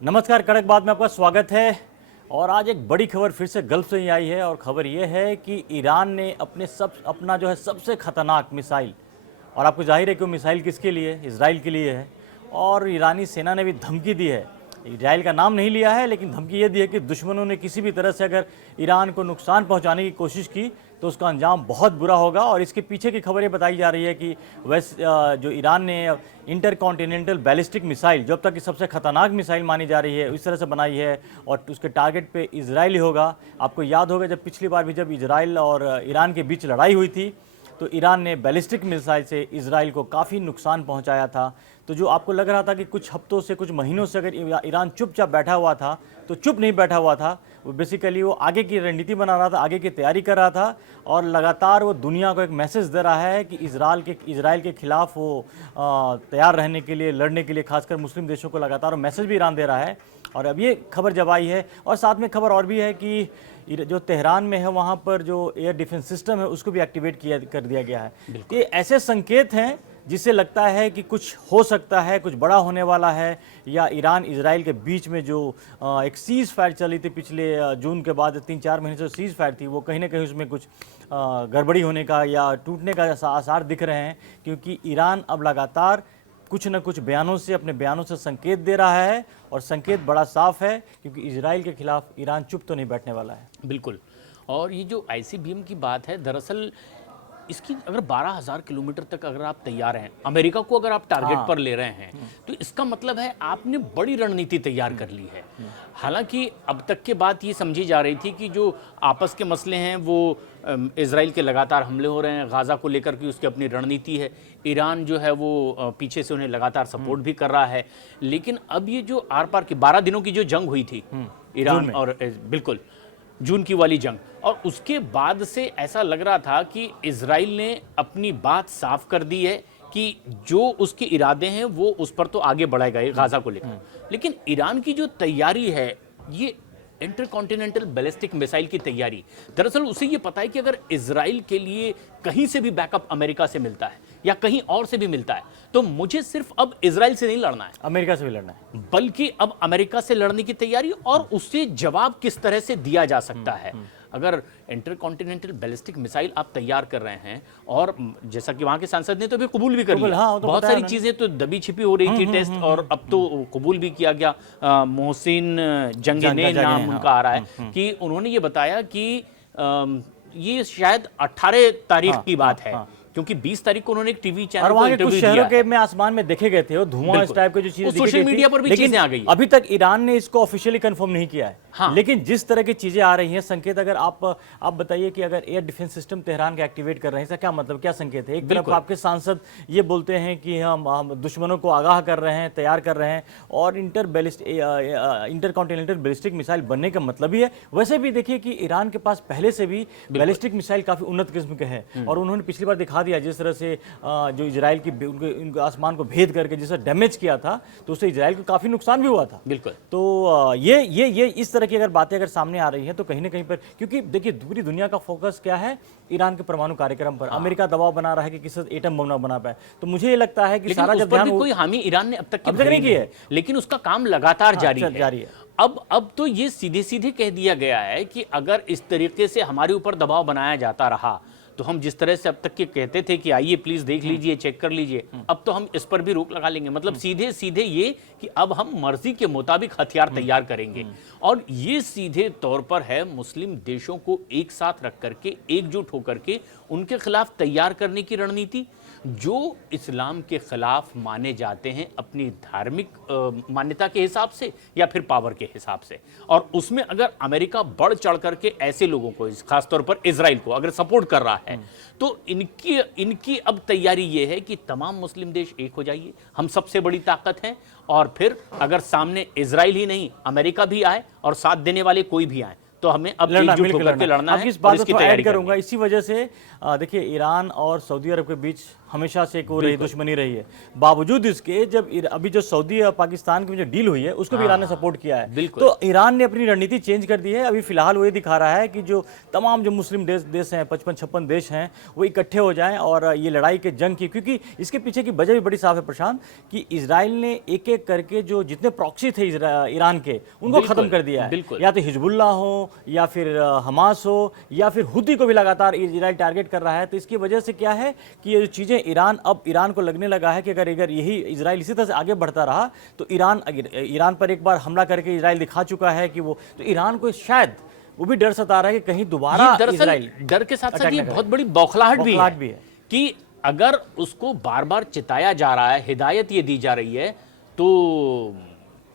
नमस्कार, कड़क बात में आपका स्वागत है। और आज एक बड़ी खबर फिर से गल्फ से ही आई है और खबर ये है कि ईरान ने अपना जो है सबसे खतरनाक मिसाइल, और आपको जाहिर है कि वो मिसाइल किसके लिए है, इजराइल के लिए है। और ईरानी सेना ने भी धमकी दी है, इजराइल का नाम नहीं लिया है लेकिन धमकी ये दी है कि दुश्मनों ने किसी भी तरह से अगर ईरान को नुकसान पहुंचाने की कोशिश की तो उसका अंजाम बहुत बुरा होगा। और इसके पीछे की खबर ये बताई जा रही है कि जो ईरान ने इंटरकॉन्टिनेंटल बैलिस्टिक मिसाइल, जो अब तक की सबसे खतरनाक मिसाइल मानी जा रही है, इस तरह से बनाई है और उसके टारगेट पे इजराइल ही होगा। आपको याद होगा जब पिछली बार भी जब इजराइल और ईरान के बीच लड़ाई हुई थी तो ईरान ने बैलिस्टिक मिसाइल से इजराइल को काफ़ी नुकसान पहुंचाया था। तो जो आपको लग रहा था कि कुछ हफ्तों से, कुछ महीनों से अगर ईरान चुपचाप बैठा हुआ था, तो चुप नहीं बैठा हुआ था। वो बेसिकली वो आगे की रणनीति बना रहा था, आगे की तैयारी कर रहा था और लगातार वो दुनिया को एक मैसेज दे रहा है कि इजराइल के खिलाफ वो तैयार रहने के लिए, लड़ने के लिए, खासकर मुस्लिम देशों को लगातार मैसेज भी ईरान दे रहा है। और अब ये खबर जब आई है, और साथ में खबर और भी है कि जो तेहरान में है वहाँ पर जो एयर डिफेंस सिस्टम है उसको भी एक्टिवेट कर दिया गया है। ये ऐसे संकेत हैं जिससे लगता है कि कुछ हो सकता है, कुछ बड़ा होने वाला है। या ईरान इजराइल के बीच में जो एक सीज फायर चली थी पिछले जून के बाद 3-4 महीने से सीज फायर थी, वो कहीं ना कहीं उसमें कुछ गड़बड़ी होने का या टूटने का आसार दिख रहे हैं। क्योंकि ईरान अब लगातार कुछ न कुछ अपने बयानों से संकेत दे रहा है और संकेत बड़ा साफ है, क्योंकि इजराइल के खिलाफ ईरान चुप तो नहीं बैठने वाला है। बिल्कुल। और ये जो आईसीबीएम की बात है, दरअसल इसकी अगर 12,000 किलोमीटर तक अगर आप तैयार हैं, अमेरिका को अगर आप टारगेट पर ले रहे हैं, तो इसका मतलब है आपने बड़ी रणनीति तैयार कर ली है। हालांकि अब तक के बात ये समझी जा रही थी कि जो आपस के मसले हैं वो इजराइल के लगातार हमले हो रहे हैं, गाजा को लेकर की उसकी अपनी रणनीति है, ईरान जो है वो पीछे से उन्हें लगातार सपोर्ट भी कर रहा है। लेकिन अब ये जो आर पार की 12 दिनों की जो जंग हुई थी ईरान और बिल्कुल जून की वाली जंग, और उसके बाद से ऐसा लग रहा था कि इजराइल ने अपनी बात साफ कर दी है कि जो उसके इरादे हैं वो उस पर तो आगे बढ़ेगा गाजा को लेकर। लेकिन ईरान की जो तैयारी है, ये इंटरकॉन्टिनेंटल बैलिस्टिक मिसाइल की तैयारी, दरअसल उसे ये पता है कि अगर इजराइल के लिए कहीं से भी बैकअप अमेरिका से मिलता है या कहीं और से भी मिलता है, तो मुझे सिर्फ अब इजराइल से नहीं लड़ना है, अमेरिका से भी लड़ना है, बल्कि अब अमेरिका से लड़ने की तैयारी, और उससे जवाब किस तरह से दिया जा सकता है। अगर इंटरकॉन्टिनेंटल बैलिस्टिक मिसाइल आप तैयार कर रहे हैं, और जैसा कि वहां के सांसद ने तो भी कबूल भी कर लिया, हाँ, तो बहुत सारी चीजें तो दबी छिपी हो रही थी टेस्ट, और अब तो कबूल भी किया गया। मोहसिन जंगने नाम उनका आ रहा है कि उन्होंने ये बताया कि ये शायद 18 तारीख की बात है, क्योंकि 20 तारीख को उन्होंने एक टीवी चैनल को इंटरव्यू दिया। शहरों के में आसमान में देखे गए थे वो धुआं, इस टाइप के जो चीजें सोशल मीडिया पर भी चीजें आ गई। अभी तक ईरान ने इसको ऑफिशियली कंफर्म नहीं किया है। हाँ। लेकिन जिस तरह की चीजें आ रही हैं, संकेत, अगर आप बताइए कि अगर एयर डिफेंस सिस्टम तेहरान का एक्टिवेट कर रहे हैं, इसका क्या मतलब, क्या संकेत है? एक तरफ आपके सांसद ये बोलते हैं कि हम दुश्मनों को आगाह कर रहे हैं, तैयार कर रहे हैं, और इंटरकॉन्टिनेंटल बैलिस्टिक मिसाइल बनने का मतलब ही है। वैसे भी देखिए कि ईरान के पास पहले से भी बैलिस्टिक मिसाइल काफी उन्नत किस्म के हैं, और उन्होंने पिछली बार दिखा दिया जिस तरह से जो इजराइल की उनके आसमान को भेद करके जिसे डैमेज किया था, तो उससे इजराइल को काफी नुकसान भी हुआ था। बिल्कुल। तो ये इस तरह की अगर बातें अगर सामने आ रही हैं तो कहीं ना कहीं पर, क्योंकि देखिए पूरी दुनिया का फोकस क्या है, ईरान के परमाणु कार्यक्रम पर। अमेरिका दबाव बना रहा है कि किसी एटम बम ना बना पाए। तो मुझे ये लगता है कि सारा जब ध्यान कोई हामी ईरान ने अब तक नहीं की है, लेकिन उसका काम लगातार जारी है। अब तो ये सीधे सीधे कह दिया गया है कि अगर इस तरीके से हमारे ऊपर दबाव बनाया जाता रहा, तो हम जिस तरह से अब तक के कहते थे कि आइए प्लीज देख लीजिए, चेक कर लीजिए, अब तो हम इस पर भी रोक लगा लेंगे। मतलब सीधे सीधे ये कि अब हम मर्जी के मुताबिक हथियार तैयार करेंगे। और ये सीधे तौर पर है मुस्लिम देशों को एक साथ रख करके, एकजुट होकर के उनके खिलाफ तैयार करने की रणनीति, जो इस्लाम के खिलाफ माने जाते हैं अपनी धार्मिक मान्यता के हिसाब से या फिर पावर के हिसाब से। और उसमें अगर अमेरिका बढ़ चढ़ करके ऐसे लोगों को, खासतौर पर इजराइल को अगर सपोर्ट कर रहा है, तो इनकी अब तैयारी ये है कि तमाम मुस्लिम देश एक हो जाइए, हम सबसे बड़ी ताकत हैं, और फिर अगर सामने इजराइल ही नहीं अमेरिका भी आए और साथ देने वाले कोई भी आए, तो हमें अब लड़ना, एकजुट मिलकर होकर के लड़ना अब है इस और बात को इसकी थोड़ा तैयारी ऐड करूंगा। करनी है। इसी वजह से देखिए ईरान और सऊदी अरब के बीच हमेशा से एक वो रही दुश्मनी रही है। बावजूद इसके जब अभी जो सऊदी और पाकिस्तान की जो डील हुई है उसको भी ईरान ने सपोर्ट किया है। बिल्कुल। तो ईरान ने अपनी रणनीति चेंज कर दी है। अभी फिलहाल वो ये दिखा रहा है कि जो तमाम जो मुस्लिम देश हैं, 55-56 देश हैं, वो इकट्ठे हो जाएं और ये लड़ाई के जंग की, क्योंकि इसके पीछे की वजह भी बड़ी साफ है प्रशांत, कि इजराइल ने एक एक करके जो जितने प्रॉक्सी थे ईरान के उनको खत्म कर दिया है। या तो हिजबुल्लाह हो या फिर हमास हो या फिर हुती को भी लगातार इजराइल टारगेट कर रहा है। तो इसकी वजह से क्या है कि ये जो चीज़ें अब ईरान को लगने लगा है कि अगर यही इजराइल इसी तरह से आगे बढ़ता रहा तो ईरान पर एक बार हमला करके इजराइल दिखा चुका है कि वो, तो ईरान को शायद वो भी डर सता रहा है कि कहीं दोबारा इजराइल डर के साथ साथ ये बहुत बड़ी बौखलाहट भी है कि अगर उसको बार बार चिताया जा रहा है, हिदायत ये दी जा रही है, तो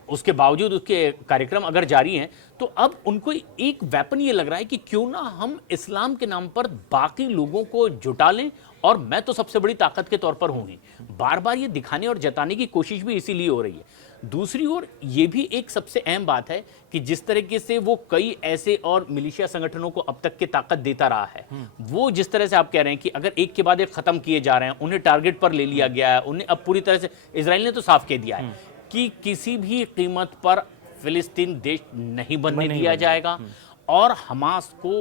उसके बावजूद उसके कार्यक्रम अगर जारी हैं, तो अब उनको एक वेपन ये लग रहा है कि क्यों ना हम इस्लाम के नाम पर बाकी लोगों को जुटा लें और मैं तो सबसे बड़ी ताकत के तौर पर हूं ही। बार बार ये दिखाने और जताने की कोशिश भी इसीलिए हो रही है। दूसरी ओर ये भी एक सबसे अहम बात है कि जिस तरीके से वो कई ऐसे और मिलिशिया संगठनों को अब तक की ताकत देता रहा है, वो जिस तरह से आप कह रहे हैं कि अगर एक के बाद एक खत्म किए जा रहे हैं, उन्हें टारगेट पर ले लिया गया है, उन्हें अब पूरी तरह से इजराइल ने तो साफ कह दिया है कि किसी भी कीमत पर फिलिस्तीन देश नहीं बनने दिया जाएगा और हमास को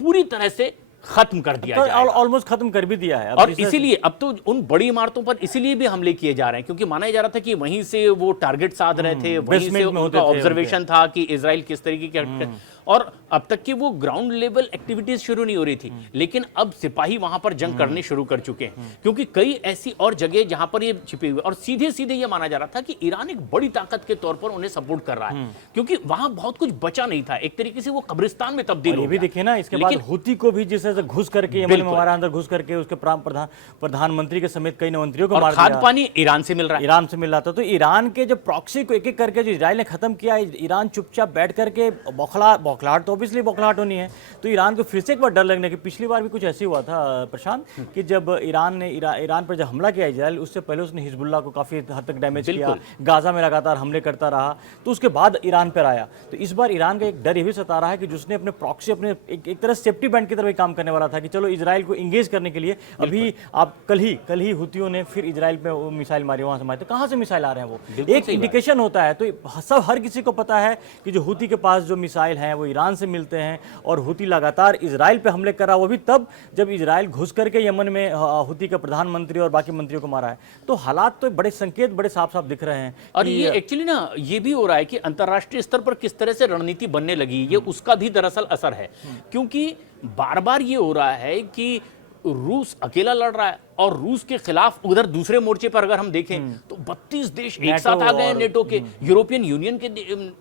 पूरी तरह से खत्म कर दिया जाएगा। ऑलमोस्ट खत्म कर भी दिया है। और इसीलिए अब तो उन बड़ी इमारतों पर इसीलिए भी हमले किए जा रहे हैं क्योंकि माना जा रहा था कि वहीं से वो टारगेट साध रहे थे, वहीं से उनका ऑब्जर्वेशन था कि इजराइल किस तरीके के, और अब तक की वो ग्राउंड लेवल एक्टिविटीज शुरू नहीं हो रही थी, लेकिन अब सिपाही वहां पर जंग करने शुरू कर चुके हैं क्योंकि कई ऐसी और जगह जहां पर ये छिपे हुए, और सीधे सीधे ये माना जा रहा था कि ईरान एक बड़ी ताकत के तौर पर उन्हें सपोर्ट कर रहा है क्योंकि वहां बहुत कुछ बचा नहीं था, एक तरीके से वो कब्रिस्तान में तब्दील हो गया। देखिए ना, इसके बाद हुती को भी जिस तरह से घुस करके यमन में हमारा अंदर घुस करके उसके प्रधानमंत्री के समेत कई मंत्रियों को मार दिया। खाद पानी ईरान से मिल रहा है, ईरान से मिल रहा था। तो ईरान के जो प्रॉक्सी को एक एक करके जो इजराइल ने खत्म किया, ईरान चुपचाप बैठ करके बौखलाहट तो ऑब्वियसली बौखलाहट होनी है, तो ईरान को फिर से एक बार डर लगने की, पिछली बार भी कुछ ऐसी हुआ था प्रशांत कि जब ईरान पर जब हमला किया इजराइल, उससे पहले उसने हिजबुल्लाह को काफी हद तक डैमेज किया, गाजा में लगातार हमले करता रहा, तो उसके बाद ईरान पर आया। तो इस बार ईरान का एक डर ये भी सता रहा है कि जिसने अपने प्रॉक्सी अपने एक तरह सेफ्टी बैंड की तरह काम करने वाला था कि चलो इजराइल को इंगेज करने के लिए, अभी आप कल ही हुतियों ने फिर इजराइल पे वो मिसाइल मारी, वहां से मारी, तो कहां से मिसाइल आ रहे हैं, वो एक इंडिकेशन होता है। तो सब हर किसी को पता है कि जो हुती के पास जो मिसाइल हैं वो ईरान से मिलते हैं और हुती लगातार इजराइल पे हमले कर रहा, वो भी तब जब इजराइल घुस करके यमन में हुती का प्रधानमंत्री और बाकी मंत्रियों को मारा है। तो हालात तो बड़े संकेत बड़े साफ साफ दिख रहे हैं। और ये एक्चुअली ना ये भी हो रहा है कि अंतर्राष्ट्रीय स्तर पर किस तरह से रणनीति बनने लगी, ये उसका भी दरअसल असर है क्योंकि बार बार ये हो रहा है कि रूस अकेला लड़ रहा है और रूस के खिलाफ उधर दूसरे मोर्चे पर अगर हम देखें तो 32 देश एक साथ आ गए हैं, नेटो के, यूरोपियन यूनियन के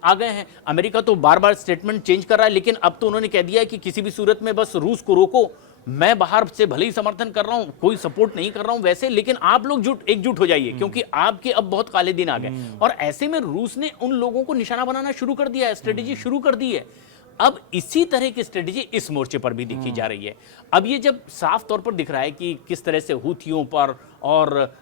आ गए हैं। अमेरिका तो बार बार स्टेटमेंट चेंज कर रहा है, लेकिन अब तो उन्होंने कह दिया है कि किसी भी सूरत में बस रूस को रोको, मैं बाहर से भले ही समर्थन कर रहा हूं, कोई सपोर्ट नहीं कर रहा हूं वैसे, लेकिन आप लोग एकजुट हो जाइए क्योंकि आपके अब बहुत काले दिन आ गए। और ऐसे में रूस ने उन लोगों को निशाना बनाना शुरू कर दिया है, स्ट्रेटेजी शुरू कर दी है। अब इसी तरह की स्ट्रेटेजी इस मोर्चे पर भी देखी जा रही है। अब ये जब साफ तौर पर दिख रहा है कि किस तरह से हुथियों पर और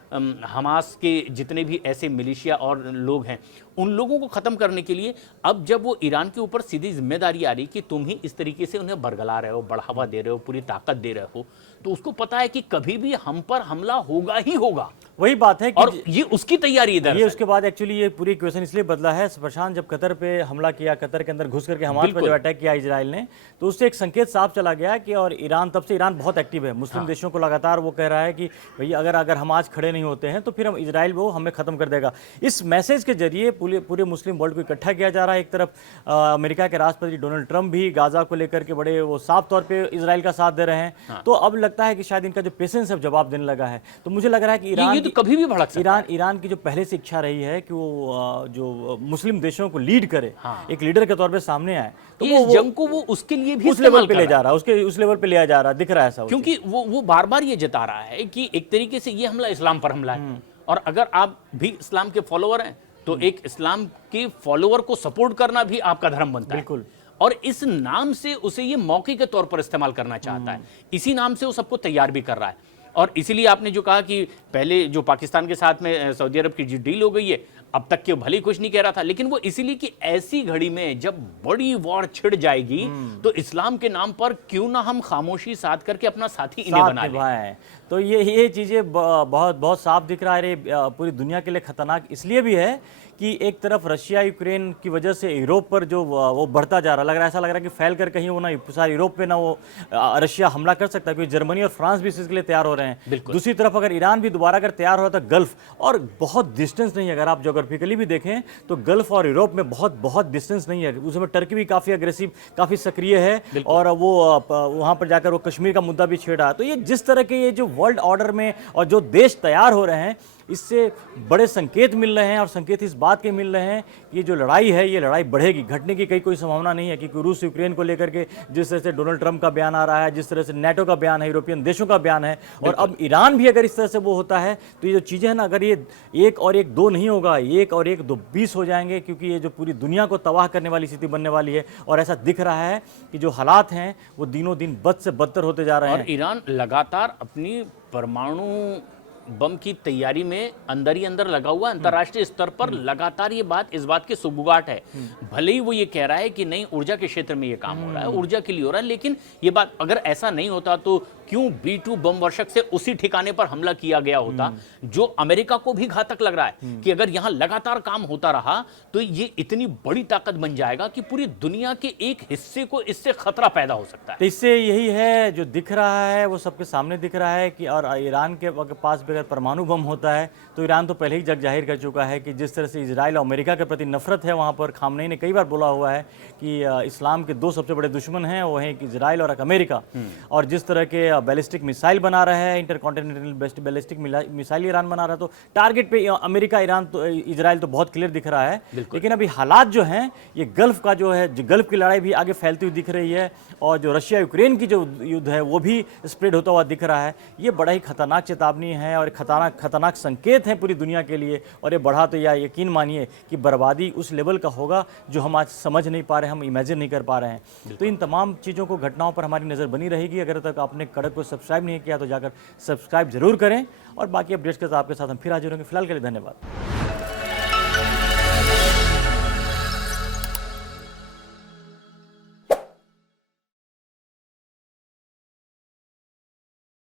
हमास के जितने भी ऐसे मिलिशिया और लोग हैं उन लोगों को खत्म करने के लिए अब जब वो ईरान के ऊपर सीधी जिम्मेदारी आ रही कि तुम ही इस तरीके से उन्हें बरगला रहे हो, बढ़ावा दे रहे हो, पूरी ताकत दे रहे हो, तो उसको पता है कि कभी भी हम पर हमला होगा ही होगा। वही बात है कि और ये उसकी तैयारी इधर ये उसके बाद एक्चुअली ये पूरी इक्वेशन इसलिए बदला है प्रशांत, जब कतर पे हमला किया, कतर के अंदर घुस करके हमास पर जब अटैक किया इजराइल ने, तो उससे एक संकेत साफ चला गया कि, और ईरान तब से ईरान बहुत एक्टिव है, मुस्लिम देशों को लगातार वो कह रहा है कि भैया अगर हम आज खड़े नहीं होते हैं तो फिर हम इजराइल वो हमें खत्म कर देगा। इस मैसेज के जरिए पूरे मुस्लिम वर्ल्ड को इकट्ठा किया जा रहा है। एक तरफ अमेरिका के राष्ट्रपति डोनाल्ड ट्रंप भी गाजा को लेकर के बड़े वो साफ तौर पे इजराइल का साथ दे रहे हैं। तो अब लगता है कि शायद इनका जो पेशेंस है जवाब देने लगा है। तो मुझे लग रहा है कि ये तो कभी भी भड़क सकता है। ईरान की जो पहले से इच्छा रही है कि वो जो मुस्लिम देशों को लीड करे, एक लीडर के तौर पे सामने आए, तो इस जंग को वो उसके लिए भी उस लेवल पे ले जा रहा है, उस लेवल पे ले जा रहा है, दिख रहा है ऐसा, क्योंकि वो बार बार ये जता रहा है कि एक तरीके से ये हमला इस्लाम पर हमला है, और अगर आप भी इस्लाम के फॉलोअर हैं तो एक इस्लाम के फॉलोअर को सपोर्ट करना भी आपका धर्म बनता है। बिल्कुल। और इस नाम से उसे ये मौके के तौर पर इस्तेमाल करना चाहता है, इसी नाम से वो सबको तैयार भी कर रहा है। और इसीलिए आपने जो कहा कि पहले जो पाकिस्तान के साथ में सऊदी अरब की जो डील हो गई है, अब तक के भले ही कुछ नहीं कह रहा था, लेकिन वो इसीलिए कि ऐसी घड़ी में जब बड़ी वॉर छिड़ जाएगी तो इस्लाम के नाम पर क्यों ना हम खामोशी साध करके अपना साथी इन्हें बना लें। तो ये चीज़ें बहुत बहुत साफ दिख रहा है। पूरी दुनिया के लिए खतरनाक इसलिए भी है कि एक तरफ रशिया यूक्रेन की वजह से यूरोप पर जो वो बढ़ता जा रहा, लग रहा है, ऐसा लग रहा है कि फैल कर कहीं वो ना सारे यूरोप पे ना वो रशिया हमला कर सकता है, क्योंकि जर्मनी और फ्रांस भी इसके लिए तैयार हो रहे हैं। दूसरी तरफ अगर ईरान भी दोबारा अगर तैयार हो रहा था, गल्फ और बहुत डिस्टेंस नहीं है, अगर आप ज्योग्राफिकली भी देखें तो गल्फ और यूरोप में बहुत डिस्टेंस नहीं है। उसमें टर्की भी काफ़ी अग्रेसिव, काफ़ी सक्रिय है और वो वहाँ पर जाकर वो कश्मीर का मुद्दा भी छेड़ा। तो ये जिस तरह के ये जो वर्ल्ड ऑर्डर में और जो देश तैयार हो रहे हैं, इससे बड़े संकेत मिल रहे हैं और संकेत इस बात के मिल रहे हैं कि ये जो लड़ाई है, ये लड़ाई बढ़ेगी, घटने की कोई संभावना नहीं है। क्योंकि रूस यूक्रेन को लेकर के जिस तरह से डोनाल्ड ट्रंप का बयान आ रहा है, जिस तरह से नेटो का बयान है, यूरोपियन देशों का बयान है, और अब ईरान भी अगर इस तरह से वो होता है तो ये जो चीज़ें हैं ना, अगर ये 1 और 1 2 नहीं होगा, 1 और 1 2 20 हो जाएंगे, क्योंकि ये जो पूरी दुनिया को तबाह करने वाली स्थिति बनने वाली है। और ऐसा दिख रहा है कि जो हालात हैं वो दिनों दिन बद से बदतर होते जा रहे हैं। और ईरान लगातार अपनी परमाणु बम की तैयारी में अंदर ही अंदर लगा हुआ, अंतर्राष्ट्रीय स्तर पर लगातार ये बात इस बात की सुगबुगाहट है। भले ही वो ये कह रहा है कि नहीं, ऊर्जा के क्षेत्र में ये काम हो रहा है, ऊर्जा के लिए हो रहा है, लेकिन ये बात अगर ऐसा नहीं होता तो क्यों B2 बम वर्षक से उसी ठिकाने पर हमला किया गया होता, जो अमेरिका को भी घातक लग रहा है कि अगर यहां लगातार काम होता रहा तो ये इतनी बड़ी ताकत बन जाएगा कि पूरी दुनिया के एक हिस्से को इससे खतरा पैदा हो सकता है। तो इससे यही है जो दिख रहा है, वो सबके सामने दिख रहा है कि और ईरान के पास भी अगर परमाणु बम होता है तो ईरान तो पहले ही जग जाहिर कर चुका है कि जिस तरह से इजराइल और अमेरिका के प्रति नफरत है वहाँ पर। खामनेई ने कई बार बोला हुआ है कि इस्लाम के 2 सबसे बड़े दुश्मन हैं, वो हैं इजराइल और अमेरिका। और जिस तरह के बैलिस्टिक मिसाइल बना रहे हैं, इंटरकॉन्टिनेंटल बैलिस्टिक मिसाइल ईरान बना रहा है, तो टारगेट पे अमेरिका, ईरान तो इजराइल तो बहुत क्लियर दिख रहा है। लेकिन अभी हालात जो हैं, ये गल्फ का जो है, गल्फ की लड़ाई भी आगे फैलती हुई दिख रही है, और जो रशिया यूक्रेन की जो युद्ध है वो भी स्प्रेड होता हुआ दिख रहा है। ये बड़ा ही खतरनाक चेतावनी है और खतरनाक संकेत है पूरी दुनिया के लिए। और ये बढ़ा तो या यकीन मानिए कि बर्बादी उस लेवल का होगा जो हम आज समझ नहीं पा रहे हैं, हम इमेजिन नहीं कर पा रहे हैं। तो इन तमाम चीज़ों को, घटनाओं पर हमारी नज़र बनी रहेगी। अगर तक आपने कड़क को सब्सक्राइब नहीं किया तो जाकर सब्सक्राइब जरूर करें, और बाकी अपडेट्स के साथ आपके साथ हम फिर हाजिर होंगे। फिलहाल के लिए धन्यवाद।